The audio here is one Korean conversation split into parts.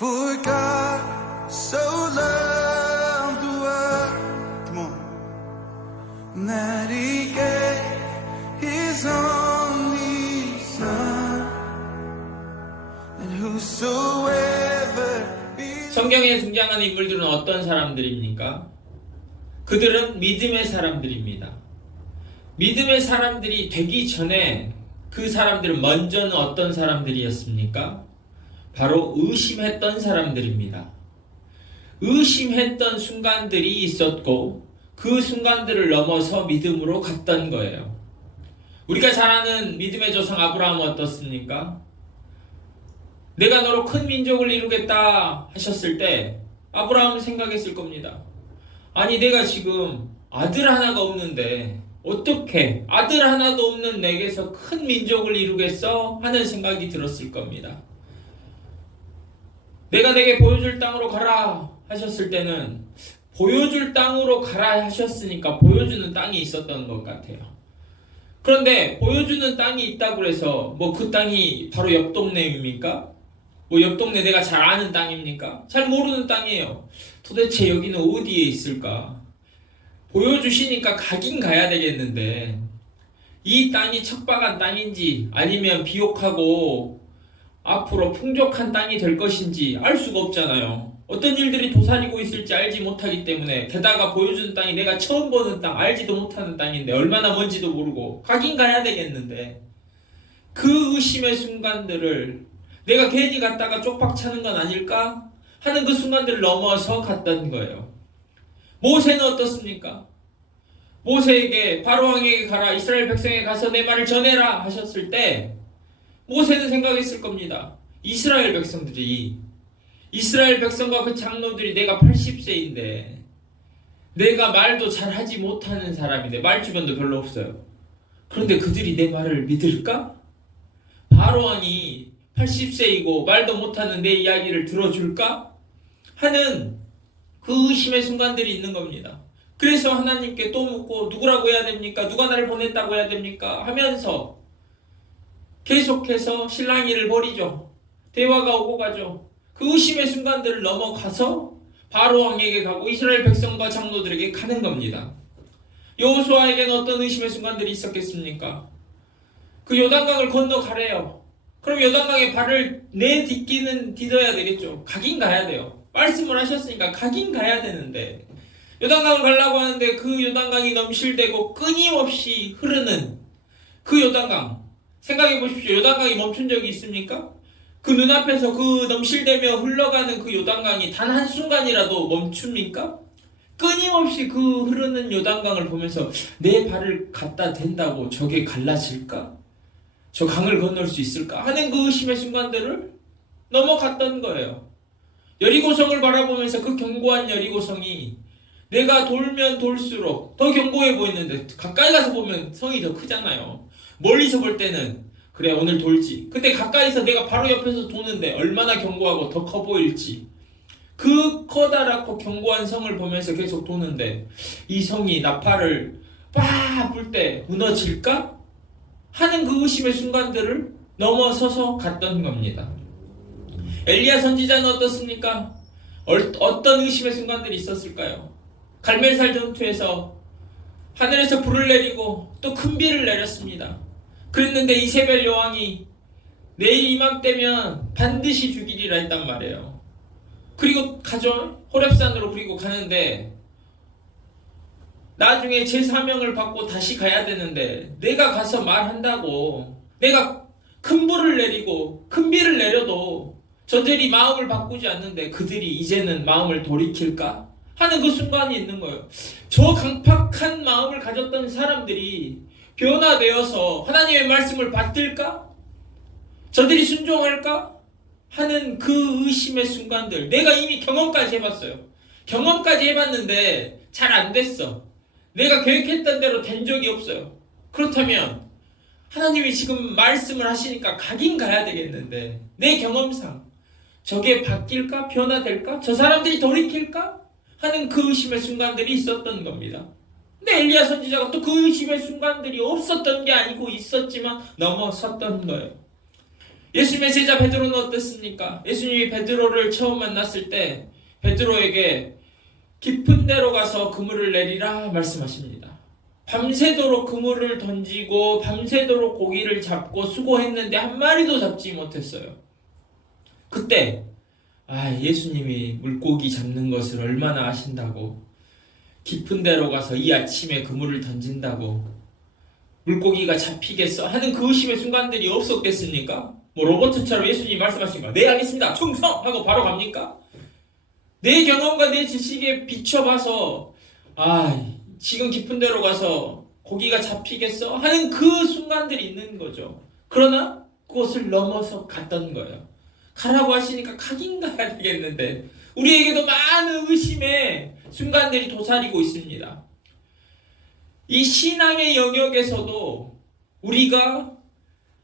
For God so loved the world, come on, that He gave His only Son, and whosoever 성경에 등장하는 인물들은 어떤 사람들입니까? 그들은 믿음의 사람들입니다. 믿음의 사람들이 되기 전에 그 사람들은 먼저는 어떤 사람들이었습니까? 바로 의심했던 사람들입니다. 의심했던 순간들이 있었고 그 순간들을 넘어서 믿음으로 갔던 거예요. 우리가 잘 아는 믿음의 조상 아브라함은 어떻습니까? 내가 너로 큰 민족을 이루겠다 하셨을 때 아브라함은 생각했을 겁니다. 아니 내가 지금 아들 하나가 없는데 어떻게 아들 하나도 없는 내게서 큰 민족을 이루겠어? 하는 생각이 들었을 겁니다. 내가 내게 보여줄 땅으로 가라 하셨을 때는 보여줄 땅으로 가라 하셨으니까 보여주는 땅이 있었던 것 같아요. 그런데 보여주는 땅이 있다고 해서 뭐 그 땅이 바로 옆 동네입니까? 뭐 옆 동네 내가 잘 아는 땅입니까? 잘 모르는 땅이에요. 도대체 여기는 어디에 있을까? 보여주시니까 가긴 가야 되겠는데 이 땅이 척박한 땅인지 아니면 비옥하고 앞으로 풍족한 땅이 될 것인지 알 수가 없잖아요. 어떤 일들이 도사리고 있을지 알지 못하기 때문에 게다가 보여주는 땅이 내가 처음 보는 땅, 알지도 못하는 땅인데 얼마나 먼지도 모르고 가긴 가야 되겠는데 그 의심의 순간들을 내가 괜히 갔다가 쪽박 차는 건 아닐까 하는 그 순간들을 넘어서 갔던 거예요. 모세는 어떻습니까? 모세에게 바로왕에게 가라, 이스라엘 백성에게 가서 내 말을 전해라 하셨을 때 모세는 생각했을 겁니다. 이스라엘 백성과 그 장로들이 내가 80세인데 내가 말도 잘 하지 못하는 사람인데 말 주변도 별로 없어요. 그런데 그들이 내 말을 믿을까? 바로왕이 80세이고 말도 못하는 내 이야기를 들어줄까? 하는 그 의심의 순간들이 있는 겁니다. 그래서 하나님께 또 묻고 누구라고 해야 됩니까? 누가 나를 보냈다고 해야 됩니까? 하면서 계속해서 실랑이를 벌이죠. 대화가 오고 가죠. 그 의심의 순간들을 넘어가서 바로왕에게 가고 이스라엘 백성과 장로들에게 가는 겁니다. 여호수아에게는 어떤 의심의 순간들이 있었겠습니까? 그 요단강을 건너가래요. 그럼 요단강에 발을 디뎌야 되겠죠. 가긴 가야 돼요. 말씀을 하셨으니까 가긴 가야 되는데 요단강을 가려고 하는데 그 요단강이 넘실대고 끊임없이 흐르는 그 요단강, 생각해 보십시오. 요단강이 멈춘 적이 있습니까? 그 눈앞에서 그 넘실대며 흘러가는 그 요단강이 단 한순간이라도 멈춥니까? 끊임없이 그 흐르는 요단강을 보면서 내 발을 갖다 댄다고 저게 갈라질까? 저 강을 건널 수 있을까? 하는 그 의심의 순간들을 넘어갔던 거예요. 여리고성을 바라보면서 그 견고한 여리고성이 내가 돌면 돌수록 더 견고해 보이는데 가까이 가서 보면 성이 더 크잖아요. 멀리서 볼 때는 그래 오늘 돌지. 근데 가까이서 내가 바로 옆에서 도는데 얼마나 견고하고 더 커 보일지. 그 커다랗고 견고한 성을 보면서 계속 도는데 이 성이 나팔을 빡 불 때 무너질까? 하는 그 의심의 순간들을 넘어서서 갔던 겁니다. 엘리야 선지자는 어떻습니까? 어떤 의심의 순간들이 있었을까요? 갈멜살 전투에서 하늘에서 불을 내리고 또 큰 비를 내렸습니다. 그랬는데 이세벨 여왕이 내일 이맘때면 반드시 죽이리라 했단 말이에요. 그리고 가죠. 호렙산으로 그리고 가는데 나중에 제 사명을 받고 다시 가야 되는데 내가 가서 말한다고 내가 큰 불을 내리고 큰 비를 내려도 저들이 마음을 바꾸지 않는데 그들이 이제는 마음을 돌이킬까? 하는 그 순간이 있는 거예요. 저 강팍한 마음을 가졌던 사람들이 변화되어서 하나님의 말씀을 받들까? 저들이 순종할까? 하는 그 의심의 순간들. 내가 이미 경험까지 해봤어요. 경험까지 해봤는데 잘 안 됐어. 내가 계획했던 대로 된 적이 없어요. 그렇다면 하나님이 지금 말씀을 하시니까 가긴 가야 되겠는데 내 경험상 저게 바뀔까? 변화될까? 저 사람들이 돌이킬까? 하는 그 의심의 순간들이 있었던 겁니다. 근데 엘리야 선지자가 또 그 의심의 순간들이 없었던 게 아니고 있었지만 넘어섰던 거예요. 예수님의 제자 베드로는 어땠습니까? 예수님이 베드로를 처음 만났을 때 베드로에게 깊은 데로 가서 그물을 내리라 말씀하십니다. 밤새도록 그물을 던지고 밤새도록 고기를 잡고 수고했는데 한 마리도 잡지 못했어요. 그때 예수님이 물고기 잡는 것을 얼마나 아신다고 깊은 데로 가서 이 아침에 그물을 던진다고 물고기가 잡히겠어 하는 그 의심의 순간들이 없었겠습니까? 뭐 로봇처럼 예수님이 말씀하시니까 네 알겠습니다 충성! 하고 바로 갑니까? 내 경험과 내 지식에 비춰봐서 지금 깊은 데로 가서 고기가 잡히겠어? 하는 그 순간들이 있는 거죠. 그러나 그것을 넘어서 갔던 거예요. 가라고 하시니까 가긴 가야 되겠는데 우리에게도 많은 의심의 순간들이 도사리고 있습니다. 이 신앙의 영역에서도 우리가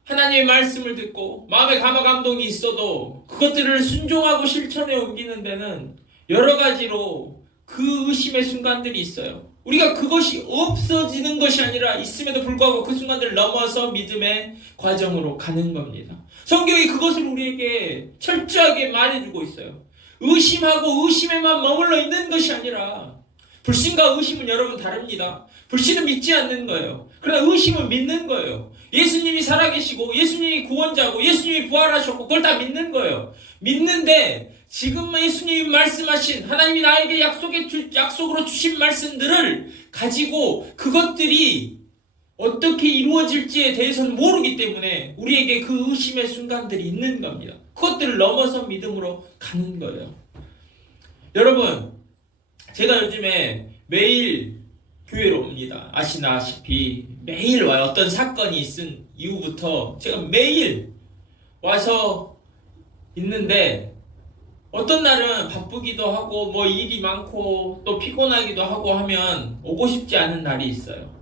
하나님의 말씀을 듣고 마음에 감동이 있어도 그것들을 순종하고 실천에 옮기는 데는 여러 가지로 그 의심의 순간들이 있어요. 우리가 그것이 없어지는 것이 아니라 있음에도 불구하고 그 순간들을 넘어서 믿음의 과정으로 가는 겁니다. 성경이 그것을 우리에게 철저하게 말해주고 있어요. 의심하고 의심에만 머물러 있는 것이 아니라 불신과 의심은 여러분 다릅니다. 불신은 믿지 않는 거예요. 그러나 의심은 믿는 거예요. 예수님이 살아계시고 예수님이 구원자고 예수님이 부활하셨고 그걸 다 믿는 거예요. 믿는데 지금 예수님이 말씀하신 하나님이 나에게 약속으로 주신 말씀들을 가지고 그것들이 어떻게 이루어질지에 대해서는 모르기 때문에 우리에게 그 의심의 순간들이 있는 겁니다. 그것들을 넘어서 믿음으로 가는 거예요. 여러분, 제가 요즘에 매일 교회로 옵니다. 아시다시피 매일 와요. 어떤 사건이 있은 이후부터 제가 매일 와서 있는데 어떤 날은 바쁘기도 하고 뭐 일이 많고 또 피곤하기도 하고 하면 오고 싶지 않은 날이 있어요.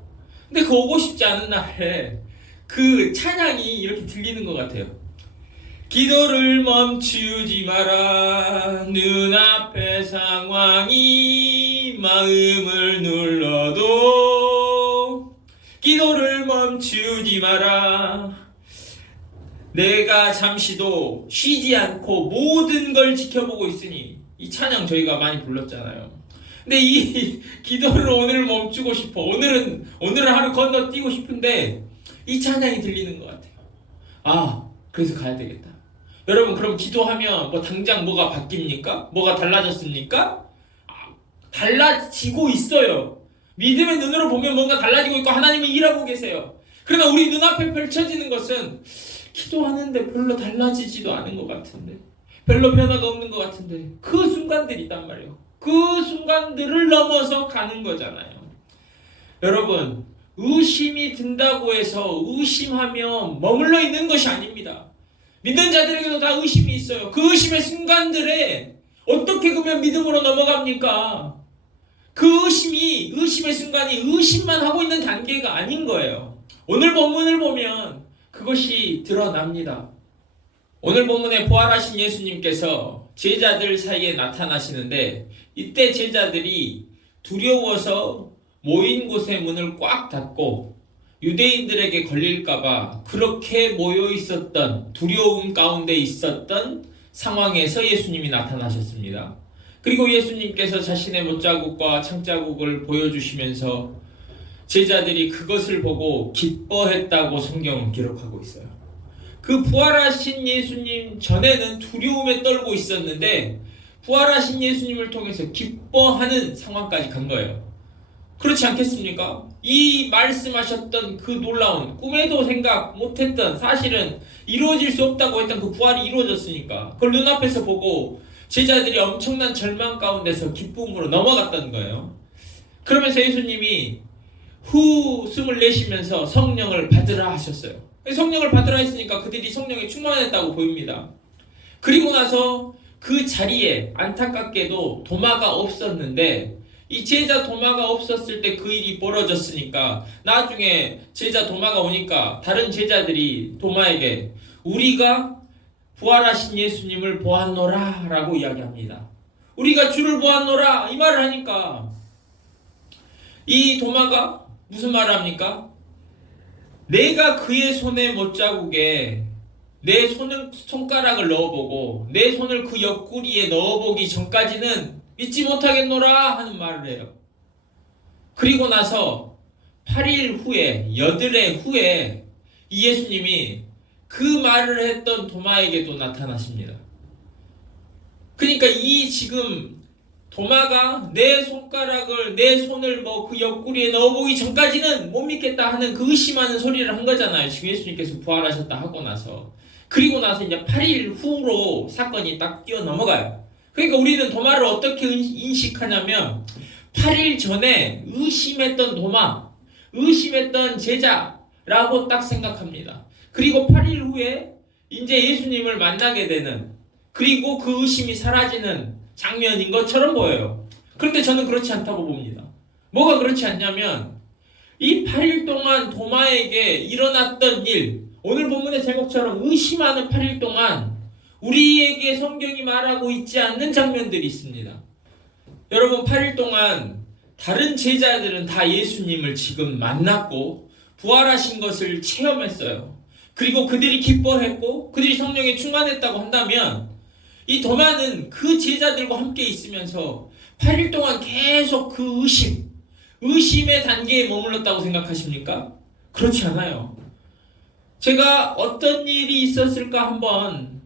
근데 그 오고 싶지 않은 날에 그 찬양이 이렇게 들리는 것 같아요. 기도를 멈추지 마라. 눈앞의 상황이 마음을 눌러도 기도를 멈추지 마라. 내가 잠시도 쉬지 않고 모든 걸 지켜보고 있으니. 이 찬양 저희가 많이 불렀잖아요. 근데 이 기도를 오늘 멈추고 싶어. 오늘은 하루 건너뛰고 싶은데 이 찬양이 들리는 것 같아요. 그래서 가야 되겠다. 여러분, 그럼 기도하면 뭐 당장 뭐가 바뀝니까? 뭐가 달라졌습니까? 달라지고 있어요. 믿음의 눈으로 보면 뭔가 달라지고 있고 하나님이 일하고 계세요. 그러나 우리 눈앞에 펼쳐지는 것은 기도하는데 별로 달라지지도 않은 것 같은데, 별로 변화가 없는 것 같은데, 그 순간들이 있단 말이에요. 그 순간들을 넘어서 가는 거잖아요. 여러분, 의심이 든다고 해서 의심하며 머물러 있는 것이 아닙니다. 믿는 자들에게도 다 의심이 있어요. 그 의심의 순간들에 어떻게 그러면 믿음으로 넘어갑니까? 그 의심의 순간이 의심만 하고 있는 단계가 아닌 거예요. 오늘 본문을 보면 그것이 드러납니다. 오늘 본문에 부활하신 예수님께서 제자들 사이에 나타나시는데 이때 제자들이 두려워서 모인 곳의 문을 꽉 닫고 유대인들에게 걸릴까봐 그렇게 모여 있었던 두려움 가운데 있었던 상황에서 예수님이 나타나셨습니다. 그리고 예수님께서 자신의 못자국과 창자국을 보여주시면서 제자들이 그것을 보고 기뻐했다고 성경은 기록하고 있어요. 그 부활하신 예수님 전에는 두려움에 떨고 있었는데 부활하신 예수님을 통해서 기뻐하는 상황까지 간 거예요. 그렇지 않겠습니까? 이 말씀하셨던 그 놀라운 꿈에도 생각 못했던 사실은 이루어질 수 없다고 했던 그 부활이 이루어졌으니까 그걸 눈앞에서 보고 제자들이 엄청난 절망 가운데서 기쁨으로 넘어갔던 거예요. 그러면서 예수님이 후 숨을 내쉬면서 성령을 받으라 하셨어요. 성령을 받으라 했으니까 그들이 성령에 충만했다고 보입니다. 그리고 나서 그 자리에 안타깝게도 도마가 없었는데 이 제자 도마가 없었을 때 그 일이 벌어졌으니까 나중에 제자 도마가 오니까 다른 제자들이 도마에게 우리가 부활하신 예수님을 보았노라 라고 이야기합니다. 우리가 주를 보았노라 이 말을 하니까 이 도마가 무슨 말을 합니까? 내가 그의 손의 못자국에 내 손가락을 넣어보고 내 손을 그 옆구리에 넣어보기 전까지는 믿지 못하겠노라 하는 말을 해요. 그리고 나서 8일 후에, 8일 후에 이 예수님이 그 말을 했던 도마에게도 나타나십니다. 그러니까 이 지금 도마가 내 손가락을, 내 손을 뭐 그 옆구리에 넣어보기 전까지는 못 믿겠다 하는 그 의심하는 소리를 한 거잖아요. 지금 예수님께서 부활하셨다 하고 나서. 그리고 나서 이제 8일 후로 사건이 딱 뛰어 넘어가요. 그러니까 우리는 도마를 어떻게 인식하냐면 8일 전에 의심했던 도마, 의심했던 제자라고 딱 생각합니다. 그리고 8일 후에 이제 예수님을 만나게 되는, 그리고 그 의심이 사라지는 장면인 것처럼 보여요. 그런데 저는 그렇지 않다고 봅니다. 뭐가 그렇지 않냐면 이 8일 동안 도마에게 일어났던 일, 오늘 본문의 제목처럼 의심하는 8일 동안 우리에게 성경이 말하고 있지 않는 장면들이 있습니다. 여러분, 8일 동안 다른 제자들은 다 예수님을 지금 만났고 부활하신 것을 체험했어요. 그리고 그들이 기뻐했고 그들이 성령에 충만했다고 한다면 이 도마는 그 제자들과 함께 있으면서 8일 동안 계속 그 의심의 단계에 머물렀다고 생각하십니까? 그렇지 않아요. 제가 어떤 일이 있었을까 한번,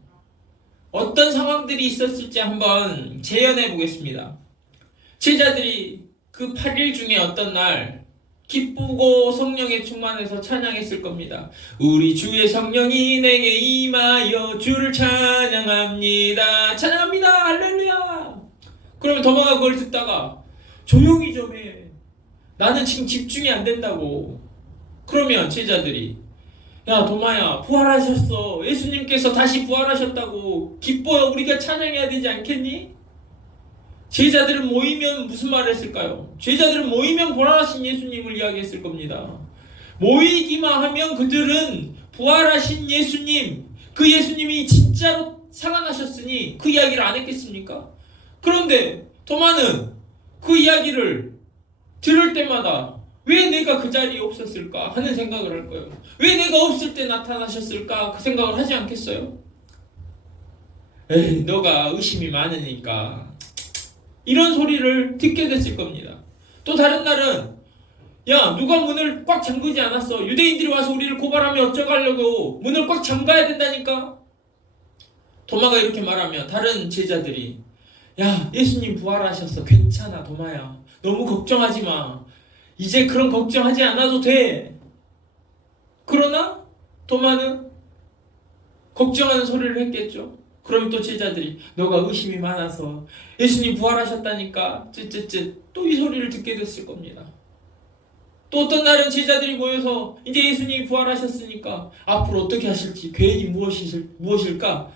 어떤 상황들이 있었을지 한번 재현해 보겠습니다. 제자들이 그 8일 중에 어떤 날 기쁘고 성령에 충만해서 찬양했을 겁니다. 우리 주의 성령이 내게 임하여 주를 찬양합니다. 찬양합니다. 할렐루야. 그러면 도마가 그걸 듣다가 조용히 좀 해. 나는 지금 집중이 안 된다고. 그러면 제자들이, 야 도마야, 부활하셨어. 예수님께서 다시 부활하셨다고. 기뻐요. 우리가 찬양해야 되지 않겠니? 제자들은 모이면 무슨 말을 했을까요? 제자들은 모이면 부활하신 예수님을 이야기했을 겁니다. 모이기만 하면 그들은 부활하신 예수님, 그 예수님이 진짜로 살아나셨으니 그 이야기를 안 했겠습니까? 그런데 도마는 그 이야기를 들을 때마다 왜 내가 그 자리에 없었을까 하는 생각을 할 거예요. 왜 내가 없을 때 나타나셨을까 그 생각을 하지 않겠어요? 에이, 너가 의심이 많으니까, 이런 소리를 듣게 됐을 겁니다. 또 다른 날은, 야 누가 문을 꽉 잠그지 않았어. 유대인들이 와서 우리를 고발하면 어쩌가려고 문을 꽉 잠가야 된다니까. 도마가 이렇게 말하면 다른 제자들이, 야 예수님 부활하셨어. 괜찮아 도마야. 너무 걱정하지 마. 이제 그런 걱정하지 않아도 돼. 그러나 도마는 걱정하는 소리를 했겠죠. 그러면 또 제자들이, 너가 의심이 많아서 예수님 부활하셨다니까 또 이 소리를 듣게 됐을 겁니다. 또 어떤 날은 제자들이 모여서 이제 예수님이 부활하셨으니까 앞으로 어떻게 하실지, 계획이 무엇일까,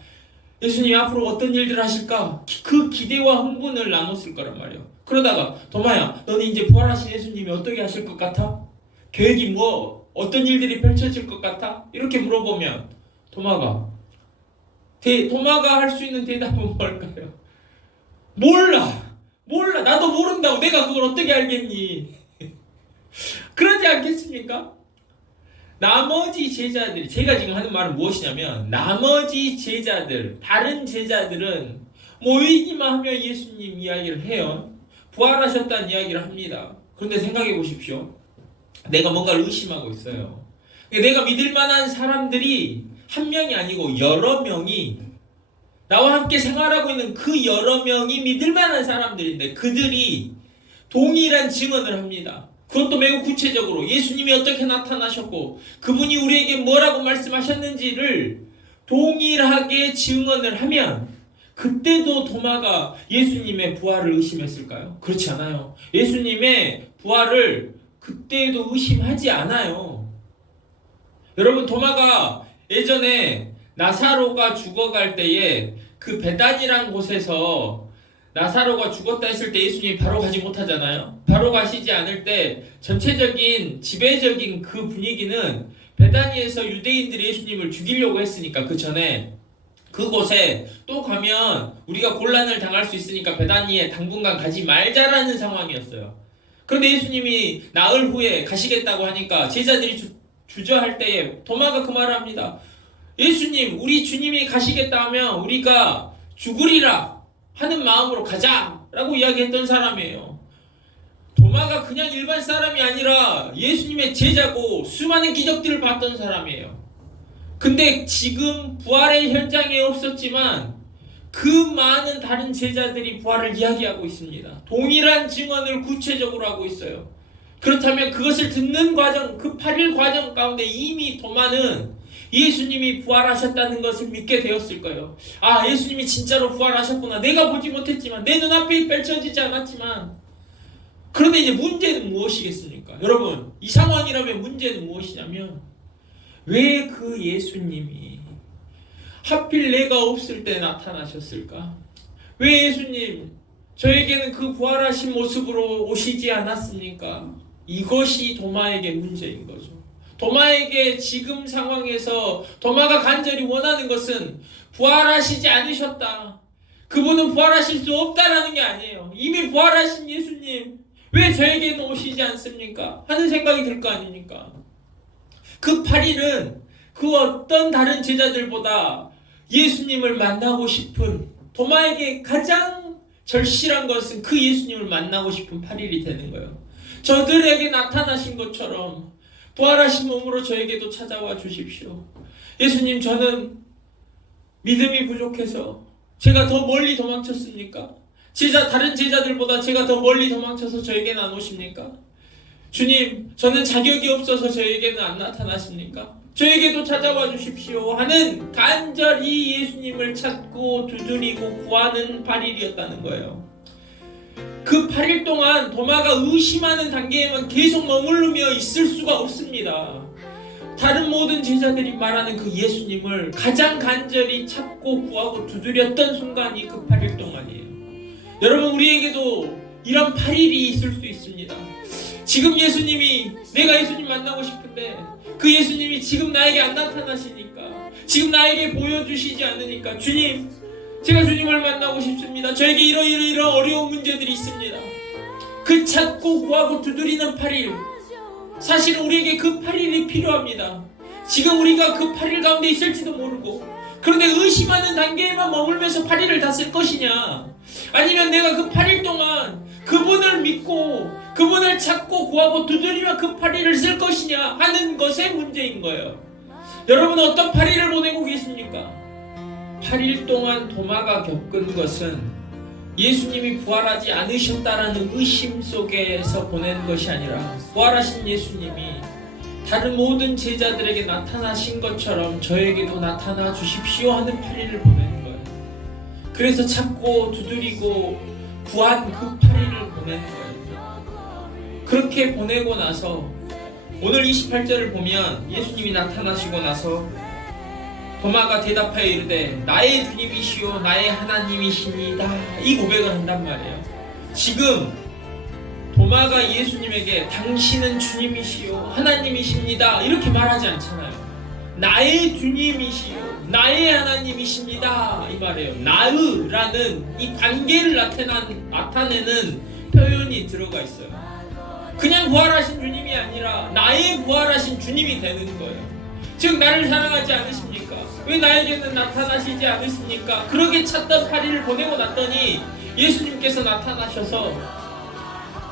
예수님이 앞으로 어떤 일들을 하실까, 그 기대와 흥분을 나눴을 거란 말이에요. 그러다가 도마야, 너는 이제 부활하신 예수님이 어떻게 하실 것 같아? 계획이 어떤 일들이 펼쳐질 것 같아? 이렇게 물어보면 도마가 할 수 있는 대답은 뭘까요? 몰라. 나도 모른다고. 내가 그걸 어떻게 알겠니? 그러지 않겠습니까? 나머지 제자들이, 제가 지금 하는 말은 무엇이냐면, 나머지 제자들, 다른 제자들은 모이기만 하면 예수님 이야기를 해요. 부활하셨다는 이야기를 합니다. 그런데 생각해 보십시오. 내가 뭔가를 의심하고 있어요. 내가 믿을 만한 사람들이 한 명이 아니고 여러 명이, 나와 함께 생활하고 있는 그 여러 명이 믿을 만한 사람들인데 그들이 동일한 증언을 합니다. 그것도 매우 구체적으로 예수님이 어떻게 나타나셨고 그분이 우리에게 뭐라고 말씀하셨는지를 동일하게 증언을 하면, 그때도 도마가 예수님의 부활을 의심했을까요? 그렇지 않아요. 예수님의 부활을 그때도 의심하지 않아요. 여러분, 도마가 예전에 나사로가 죽어갈 때에 그 베단이라는 곳에서 나사로가 죽었다 했을 때 예수님이 바로 가지 못하잖아요. 바로 가시지 않을 때 전체적인 지배적인 그 분위기는 베다니에서 유대인들이 예수님을 죽이려고 했으니까, 그 전에 그곳에 또 가면 우리가 곤란을 당할 수 있으니까 베다니에 당분간 가지 말자라는 상황이었어요. 그런데 예수님이 나흘 후에 가시겠다고 하니까 제자들이 주저할 때에 도마가 그 말을 합니다. 예수님, 우리 주님이 가시겠다 하면 우리가 죽으리라 하는 마음으로 가자라고 이야기했던 사람이에요. 도마가 그냥 일반 사람이 아니라 예수님의 제자고 수많은 기적들을 봤던 사람이에요. 근데 지금 부활의 현장에 없었지만 그 많은 다른 제자들이 부활을 이야기하고 있습니다. 동일한 증언을 구체적으로 하고 있어요. 그렇다면 그것을 듣는 과정, 그 8일 과정 가운데 이미 도마는 예수님이 부활하셨다는 것을 믿게 되었을 거예요. 아, 예수님이 진짜로 부활하셨구나. 내가 보지 못했지만, 내 눈앞에 펼쳐지지 않았지만. 그런데 이제 문제는 무엇이겠습니까? 여러분, 이 상황이라면 문제는 무엇이냐면, 왜 그 예수님이 하필 내가 없을 때 나타나셨을까? 왜 예수님 저에게는 그 부활하신 모습으로 오시지 않았습니까? 이것이 도마에게 문제인 거죠. 도마에게 지금 상황에서 도마가 간절히 원하는 것은 부활하시지 않으셨다, 그분은 부활하실 수 없다라는 게 아니에요. 이미 부활하신 예수님 왜 저에게는 오시지 않습니까? 하는 생각이 들 거 아닙니까? 그 8일은 그 어떤 다른 제자들보다 예수님을 만나고 싶은, 도마에게 가장 절실한 것은 그 예수님을 만나고 싶은 8일이 되는 거예요. 저들에게 나타나신 것처럼 부활하신 몸으로 저에게도 찾아와 주십시오. 예수님, 저는 믿음이 부족해서 제가 더 멀리 도망쳤습니까? 다른 제자들보다 제가 더 멀리 도망쳐서 저에게는 안 오십니까? 주님, 저는 자격이 없어서 저에게는 안 나타나십니까? 저에게도 찾아와 주십시오 하는 간절히 예수님을 찾고 두드리고 구하는 8일이었다는 거예요. 그 8일 동안 도마가 의심하는 단계에만 계속 머무르며 있을 수가 없습니다. 다른 모든 제자들이 말하는 그 예수님을 가장 간절히 찾고 구하고 두드렸던 순간이 그 8일 동안이에요. 여러분, 우리에게도 이런 8일이 있을 수 있습니다. 지금 예수님이, 내가 예수님 만나고 싶은데 그 예수님이 지금 나에게 안 나타나시니까, 지금 나에게 보여주시지 않으니까, 주님, 제가 주님을 만나고 싶습니다. 저에게 이런 어려운 문제들이 있습니다. 그 찾고 구하고 두드리는 8일, 사실은 우리에게 그 8일이 필요합니다. 지금 우리가 그 8일 가운데 있을지도 모르고, 그런데 의심하는 단계에만 머물면서 8일을 다 쓸 것이냐, 아니면 내가 그 8일 동안 그분을 믿고 그분을 찾고 구하고 두드리며 그 8일을 쓸 것이냐 하는 것의 문제인 거예요. 여러분은 어떤 8일을 보내고 계십니까? 8일 동안 도마가 겪은 것은 예수님이 부활하지 않으셨다라는 의심 속에서 보낸 것이 아니라, 부활하신 예수님이 다른 모든 제자들에게 나타나신 것처럼 저에게도 나타나 주십시오 하는 8일을 보내는 거예요. 그래서 찾고 두드리고 구한 그 8일을 보내는 거예요. 그렇게 보내고 나서 오늘 28절을 보면 예수님이 나타나시고 나서 도마가 대답하여 이르되 나의 주님이시오 나의 하나님이시니이다, 이 고백을 한단 말이에요. 지금 도마가 예수님에게 당신은 주님이시오 하나님이십니다 이렇게 말하지 않잖아요. 나의 주님이시오 나의 하나님이십니다 이 말이에요. 나의라는 이 관계를 나타내는 표현이 들어가 있어요. 그냥 부활하신 주님이 아니라 나의 부활하신 주님이 되는 거예요. 즉, 나를 사랑하지 않으십니까? 왜 나에게는 나타나시지 않으십니까? 그러게 찾던 8일을 보내고 났더니 예수님께서 나타나셔서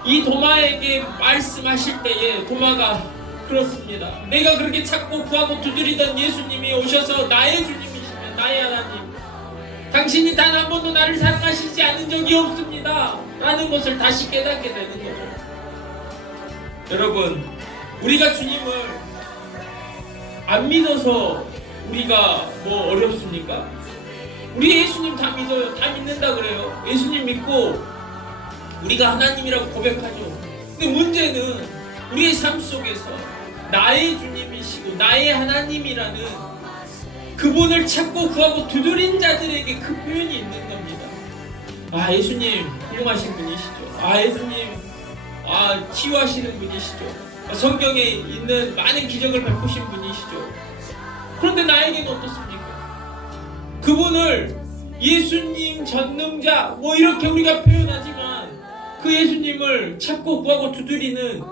이 도마에게 말씀하실 때에 도마가, 그렇습니다, 내가 그렇게 찾고 구하고 두드리던 예수님이 오셔서 나의 주님이시면 나의 하나님, 당신이 단 한 번도 나를 사랑하시지 않은 적이 없습니다 라는 것을 다시 깨닫게 되는 거죠. 여러분, 우리가 주님을 안 믿어서 우리가 뭐 어렵습니까? 우리 예수님 다 믿어요. 다 믿는다 그래요. 예수님 믿고 우리가 하나님이라고 고백하죠. 근데 문제는 우리의 삶 속에서 나의 주님이시고 나의 하나님이라는 그분을 찾고 구하고 두드린 자들에게 그 표현이 있는 겁니다. 아, 예수님 훌륭하신 분이시죠. 아, 예수님 치유하시는 분이시죠. 성경에 있는 많은 기적을 베푸신 분이시죠. 그런데 나에게는 어떻습니까? 그분을 예수님 전능자 뭐 이렇게 우리가 표현하지만 그 예수님을 찾고 구하고 두드리는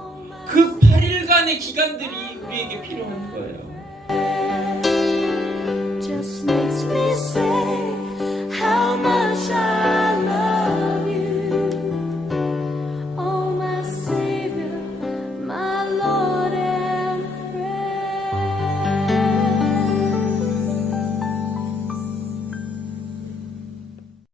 그 8일간의 기간들이 우리에게 필요한 거예요.